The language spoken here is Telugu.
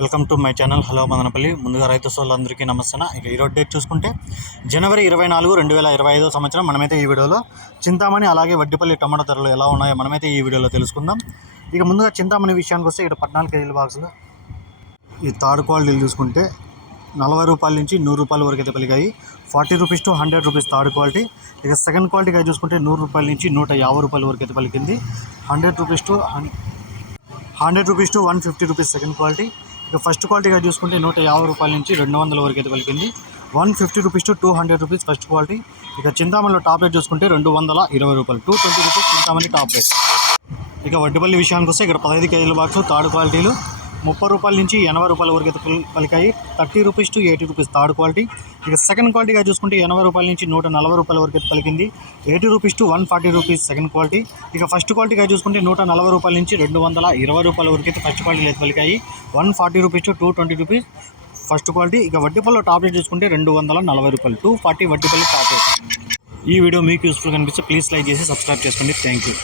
Welcome to my channel. Hello Madanapalle. ముందుగా రైతు సోళ్ళందరికీ నమస్తే ఇక ఈరోజు డేట్ చూసుకుంటే జనవరి ఇరవై నాలుగు రెండు వేల ఇరవై ఐదో సంవత్సరం మనమైతే ఈ వీడియోలో చింతామణి అలాగే వడ్డిపల్లి టమాటా ధరలు ఎలా ఉన్నాయో మనమైతే ఈ వీడియోలో తెలుసుకుందాం. ఇక ముందుగా చింతామణి విషయానికి వస్తే ఇక్కడ పద్నాలుగు కేజీల బాక్సులు. ఈ థర్డ్ క్వాలిటీలు చూసుకుంటే నలభై రూపాయల నుంచి నూరు రూపాయల వరకు అయితే పలికాయి forty rupees to hundred rupees third quality. ఇక సెకండ్ క్వాలిటీగా చూసుకుంటే నూరు రూపాయల నుంచి నూట యాభై రూపాయల వరకు అయితే పలికింది. Hundred rupees to hundred rupees to one fifty rupees second quality. ఇక ఫస్ట్ క్వాలిటీగా చూసుకుంటే నూట యాభై రూపాయల నుంచి రెండు వందల వరకు అయితే పలికింది. One fifty rupees to two hundred rupees first quality. ఇక చింతామణిలో టాప్ రేట్ చూసుకుంటే రెండు వందల ఇరవై రూపాయలు. Two twenty rupees Chintamani top rate. ఇక వడ్డిపల్లి విషయానికి వస్తే ఇక్కడ పదహైదు కేజీల బాక్స్ థర్డ్ క్వాలిటీలు. ముప్పై రూపాయల నుంచి ఎనభై రూపాయల వరకు అయితే పలికాయి. Thirty rupees to eighty rupees third quality. ఇక సెకండ్ క్వాలిటీగా చూసుకుంటే ఎనభై రూపాయల నుంచి నూట నలభై రూపాయల వరకు అయితే పలికింది. Eighty rupees to one forty rupees second quality ఇక ఫస్ట్ క్వాలిటీగా చూసుకుంటే నూట నలభై రూపాయల నుంచి రెండు వందల ఇరవై రూపాయల వరకు అయితే ఫస్ట్ క్వాలిటీ అయితే పలికాయి. One forty rupees to two twenty rupees first quality ఇక వడ్డీపల్లిలో టాప్ రేట్ చూసుకుంటే రెండు వందల నలభై రూపాయలు. Two forty Vaddipalli top rate ఈ వీడియో మీకు యూస్ఫుల్ కనిపిస్తే ప్లీజ్ లైక్ చేసి సబ్స్క్రైబ్ చేసుకోండి. Thank you